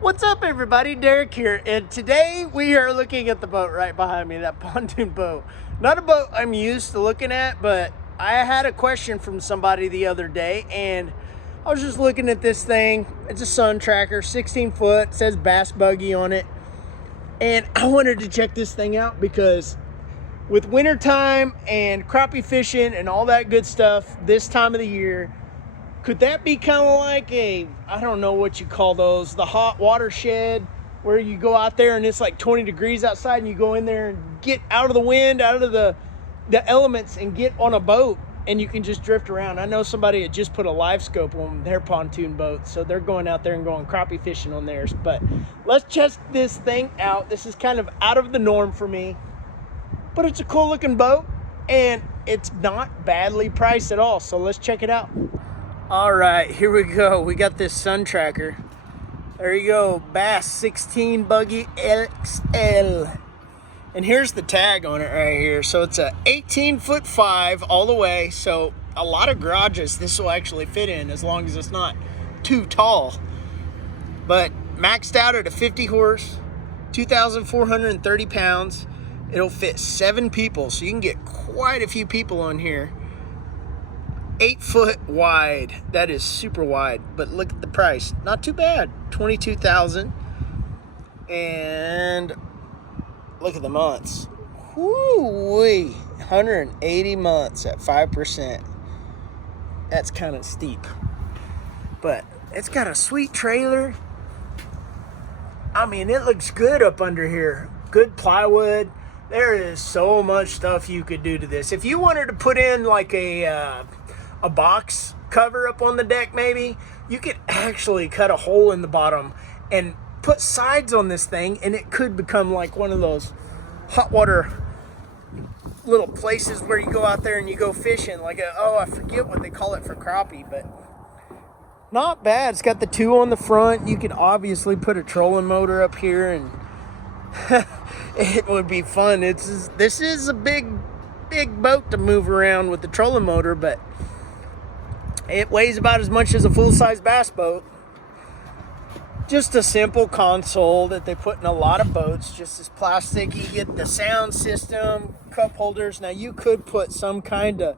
What's up, everybody? Derek here, and today we are looking at the boat right behind me, that pontoon boat. Not a boat I'm used to looking at, but I had a question from somebody the other day, and I was just looking at this thing. It's a sun tracker, 16 foot, says Bass Buggy on it, and I wanted to check this thing out because with wintertime and crappie fishing and all that good stuff this time of the year, could that be kind of like I don't know what you call those, the hot watershed, where you go out there and it's like 20 degrees outside and you go in there and get out of the wind, out of the elements, and get on a boat and you can just drift around. I know somebody had just put a live scope on their pontoon boat, so they're going out there and going crappie fishing on theirs. But let's check this thing out. This is kind of out of the norm for me, but it's a cool looking boat and it's not badly priced at all. So let's check it out. All right, here we go. We got this sun tracker. There you go, Bass 16 Buggy XL. And here's the tag on it right here. So it's a 18'5" all the way. So a lot of garages this will actually fit in, as long as it's not too tall. But maxed out at a 50 horse, 2,430 pounds. It'll fit 7 people, so you can get quite a few people on here. 8 foot wide. That is super wide, but look at the price. Not too bad. $22,000. And look at the months. Whoo-wee. 180 months at 5%. That's kind of steep, but it's got a sweet trailer. I mean, it looks good up under here. Good plywood. There is so much stuff you could do to this. If you wanted to put in like a box cover up on the deck, maybe you could actually cut a hole in the bottom and put sides on this thing, and it could become like one of those hot water little places where you go out there and you go fishing, like I forget what they call it for crappie, but not bad. It's got the 2 on the front. You could obviously put a trolling motor up here, and it would be fun. This is a big boat to move around with the trolling motor, but it weighs about as much as a full-size bass boat. Just a simple console that they put in a lot of boats. Just this plastic. You get the sound system, cup holders. Now you could put some kind of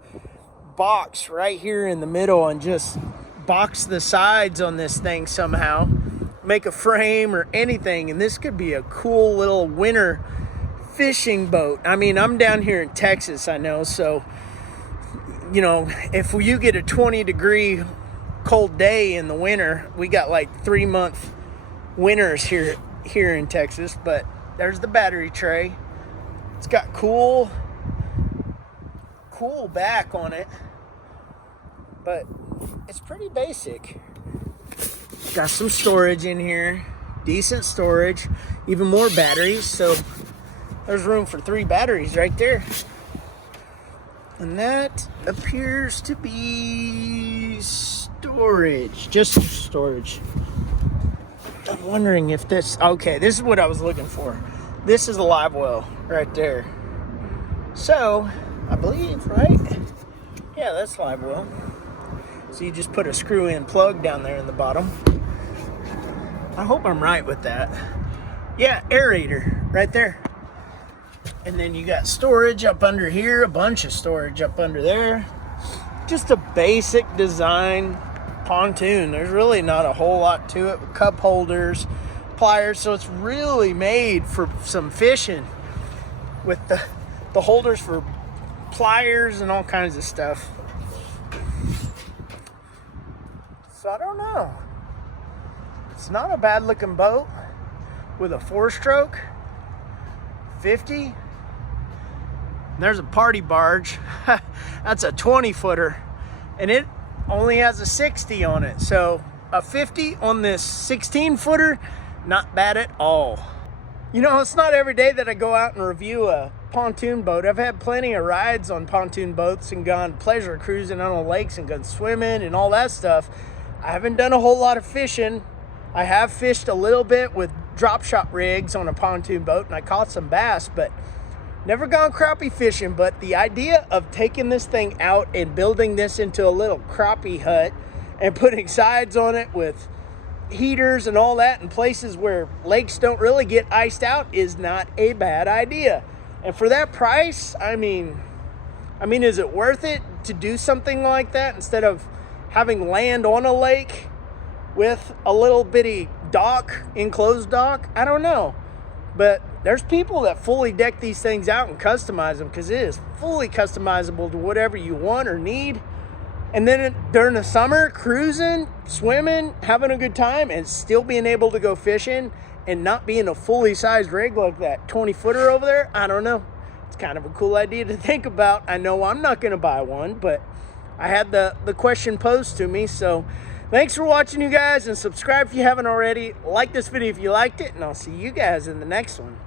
box right here in the middle and just box the sides on this thing somehow. Make a frame or anything, and this could be a cool little winter fishing boat. I mean, I'm down here in Texas, I know, so you know, if you get a 20-degree cold day in the winter, we got like 3-month winters here in Texas. But there's the battery tray. It's got cool back on it, but it's pretty basic. Got some storage in here, decent storage, even more batteries. So there's room for 3 batteries right there. And that appears to be storage, just storage. I'm wondering if okay, this is what I was looking for. This is a live well right there. So, I believe, right? Yeah, that's live well. So you just put a screw-in plug down there in the bottom. I hope I'm right with that. Yeah, aerator right there. And then you got storage up under here, a bunch of storage up under there. Just a basic design pontoon. There's really not a whole lot to it. With cup holders, pliers, so it's really made for some fishing with the holders for pliers and all kinds of stuff. So I don't know. It's not a bad looking boat with a 4-stroke. 50. There's a party barge. That's a 20-footer, and it only has a 60 on it. So a 50 on this 16-footer, not bad at all. You know, it's not every day that I go out and review a pontoon boat. I've had plenty of rides on pontoon boats and gone pleasure cruising on lakes and gone swimming and all that stuff. I haven't done a whole lot of fishing. I have fished a little bit with drop shot rigs on a pontoon boat, and I caught some bass, but never gone crappie fishing. But the idea of taking this thing out and building this into a little crappie hut and putting sides on it with heaters and all that in places where lakes don't really get iced out is not a bad idea. And for that price, I mean, is it worth it to do something like that instead of having land on a lake with a little bitty dock, enclosed dock? I don't know. But there's people that fully deck these things out and customize them, because it is fully customizable to whatever you want or need. And then during the summer, cruising, swimming, having a good time, and still being able to go fishing and not being a fully sized rig like that 20-footer over there, I don't know. It's kind of a cool idea to think about. I know I'm not going to buy one, but I had the question posed to me. So thanks for watching, you guys, and subscribe if you haven't already. Like this video if you liked it, and I'll see you guys in the next one.